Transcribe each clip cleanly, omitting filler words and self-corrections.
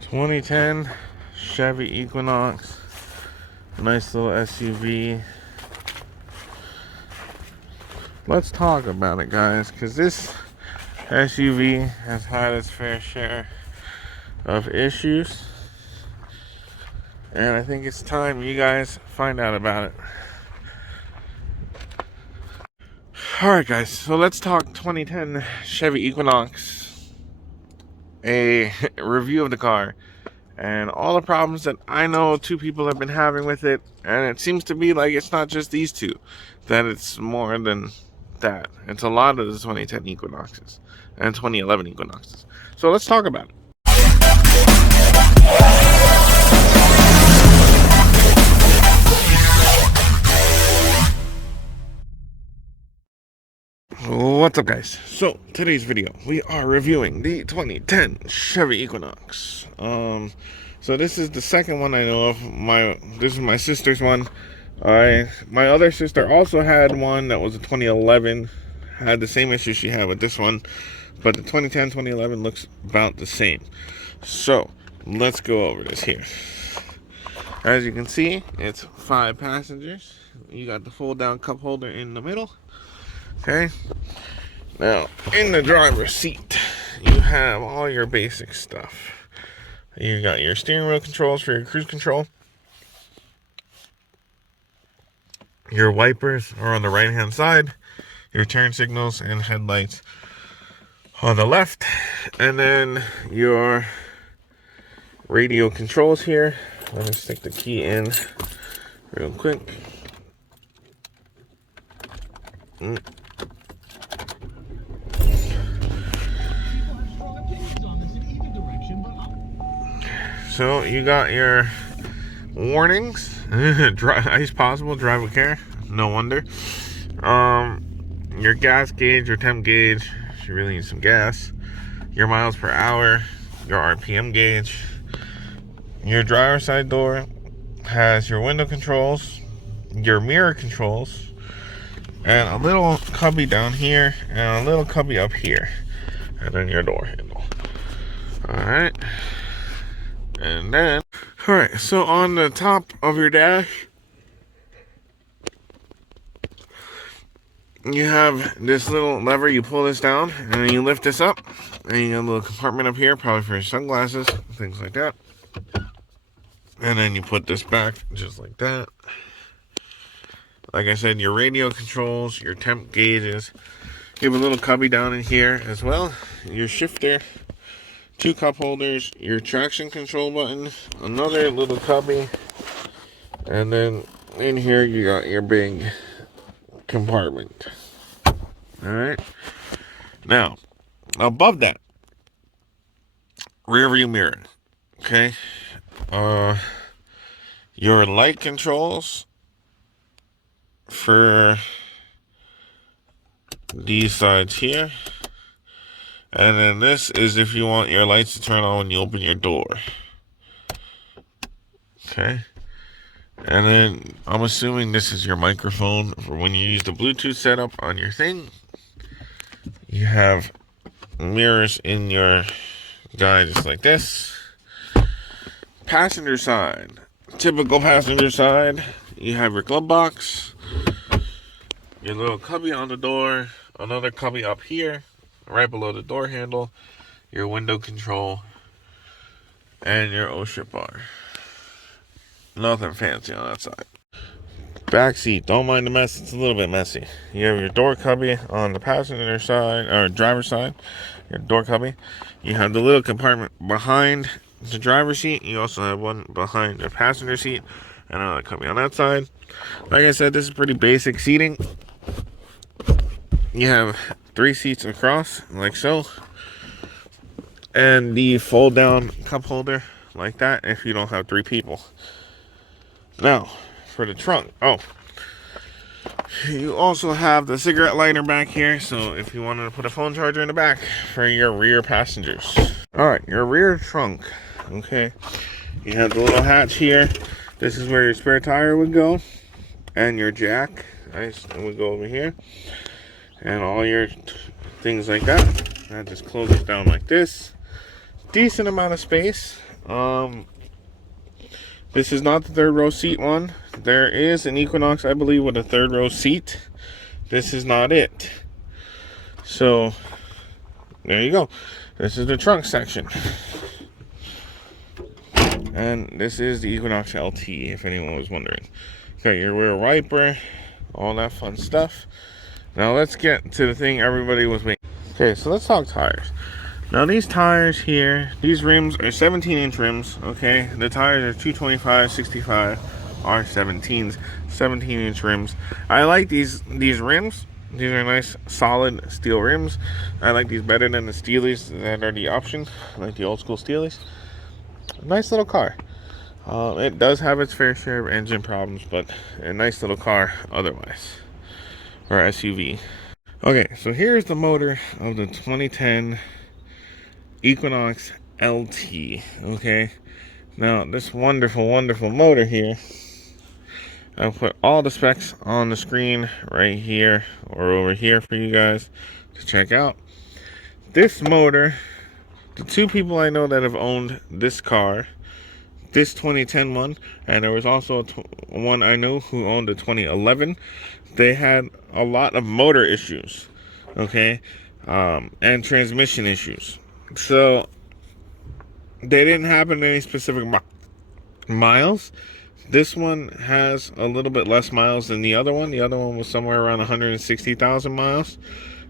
2010 Chevy Equinox, nice little SUV. Let's talk about it, guys, because this SUV has had its fair share of issues, and I think it's time you guys find out about it. Alright, guys, so let's talk 2010 Chevy Equinox, a review of the car and all the problems that I know two people have been having with it. And it seems to be like it's not just these two, that it's more than that. It's a lot of the 2010 Equinoxes and 2011 Equinoxes. So let's talk about it. What's up, guys? So today's video we are reviewing the 2010 Chevy Equinox. So this is the second one I know of. This is my sister's one. My other sister also had one that was a 2011, had the same issue she had with this one, but the 2010 2011 looks about the same. So let's go over this here. As you can see, it's 5 passengers. You got the fold down cup holder in the middle. Okay, now in the driver's seat you have all your basic stuff. You got your steering wheel controls for your cruise control. Your wipers are on the right hand side, your turn signals and headlights on the left, and then your radio controls here. Let me stick the key in real quick. So you got your warnings. Ice possible, drive with care. No wonder. Your gas gauge, your temp gauge. You really need some gas. Your miles per hour, your RPM gauge. Your driver's side door has your window controls, your mirror controls, and a little cubby down here, and a little cubby up here, and then your door handle. Alright. And then, alright, so on the top of your dash, you have this little lever. You pull this down, and then you lift this up, and you got a little compartment up here, probably for your sunglasses, things like that. And then you put this back, just like that. Like I said, your radio controls, your temp gauges. You have a little cubby down in here as well. Your shifter. 2 cup holders, your traction control button, another little cubby, and then in here you got your big compartment. Alright, now above that, rear view mirror. Okay, your light controls for these sides here. And then this is if you want your lights to turn on when you open your door. Okay. And then I'm assuming this is your microphone for when you use the Bluetooth setup on your thing. You have mirrors in your guy just like this. Passenger side. Typical passenger side. You have your glove box. Your little cubby on the door. Another cubby up here, right below the door handle, your window control, and your OSHA bar. Nothing fancy on that side. Back seat, don't mind the mess, it's a little bit messy. You have your door cubby on the passenger side, or driver's side, your door cubby. You have the little compartment behind the driver's seat. You also have one behind the passenger seat, and another cubby on that side. Like I said, this is pretty basic seating. You have 3 seats across, like so, and the fold down cup holder like that if you don't have 3 people. Now for the trunk, you also have the cigarette lighter back here, so if you wanted to put a phone charger in the back for your rear passengers. Alright, your rear trunk. Okay, you have the little hatch here. This is where your spare tire would go, and your jack. Nice, and we go over here, and all your things like that. That just closes down like this. Decent amount of space. This is not the third row seat one. There is an Equinox, I believe, with a third row seat. This is not it. So, there you go. This is the trunk section. And this is the Equinox LT, if anyone was wondering. Got your rear wiper, all that fun stuff. Now let's get to the thing everybody was waiting. Okay, so let's talk tires. Now these tires here, these rims are 17-inch rims, okay? The tires are 225, 65, R17s, 17-inch rims. I like these rims. These are nice, solid steel rims. I like these better than the Steelies that are the option. I like the old school Steelies. Nice little car. It does have its fair share of engine problems, but a nice little car otherwise. Or SUV. Okay, so here's the motor of the 2010 Equinox LT. Okay, now this wonderful, wonderful motor here, I'll put all the specs on the screen right here or over here for you guys to check out. This motor, the two people I know that have owned this car, this 2010 one, and there was also one I know who owned the 2011, they had a lot of motor issues, okay, and transmission issues. So they didn't happen in any specific miles. This one has a little bit less miles than the other one. The other one was somewhere around 160,000 miles.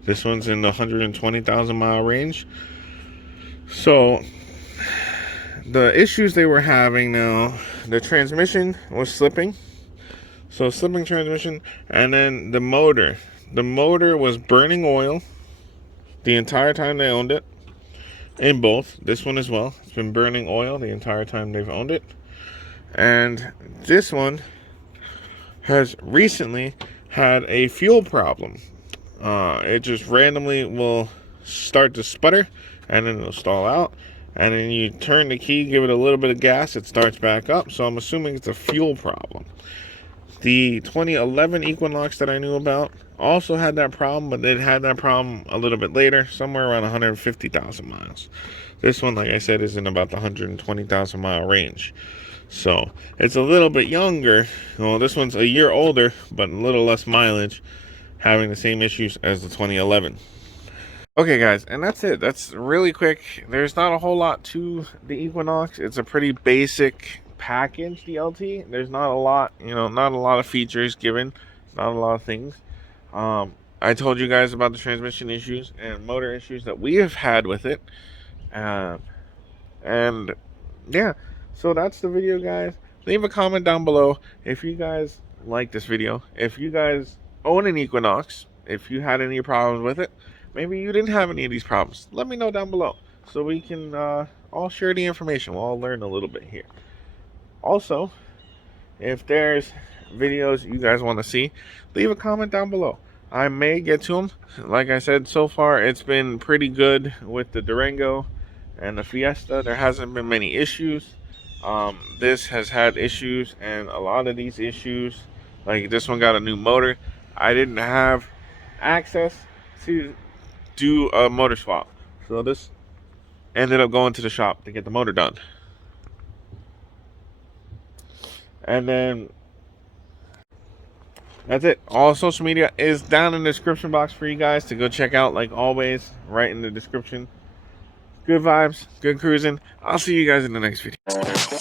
This one's in the 120,000 mile range. So the issues they were having now, the transmission was slipping. So slipping transmission, and then the motor. The motor was burning oil the entire time they owned it. In both, this one as well. It's been burning oil the entire time they've owned it. And this one has recently had a fuel problem. It just randomly will start to sputter, and then it'll stall out. And then you turn the key, give it a little bit of gas, it starts back up. So I'm assuming it's a fuel problem. The 2011 Equinox that I knew about also had that problem, but it had that problem a little bit later, somewhere around 150,000 miles. This one, like I said, is in about the 120,000 mile range. So it's a little bit younger. Well, this one's a year older, but a little less mileage, having the same issues as the 2011. Okay, guys, and that's it. That's really quick. There's not a whole lot to the Equinox. It's a pretty basic package, the LT. There's not a lot, not a lot of features given, not a lot of things. I told you guys about the transmission issues and motor issues that we have had with it, and yeah, so that's the video, guys. Leave a comment down below if you guys like this video, if you guys own an Equinox, if you had any problems with it, maybe you didn't have any of these problems. Let me know down below so we can all share the information. We'll all learn a little bit here. Also, if there's videos you guys want to see, leave a comment down below. I may get to them. Like I said, so far it's been pretty good with the Durango and the Fiesta. There hasn't been many issues. This has had issues, and a lot of these issues, like this one got a new motor. I didn't have access to do a motor swap, so this ended up going to the shop to get the motor done. And then that's it. All social media is down in the description box for you guys to go check out, like always, right in the description. Good vibes, good cruising. I'll see you guys in the next video.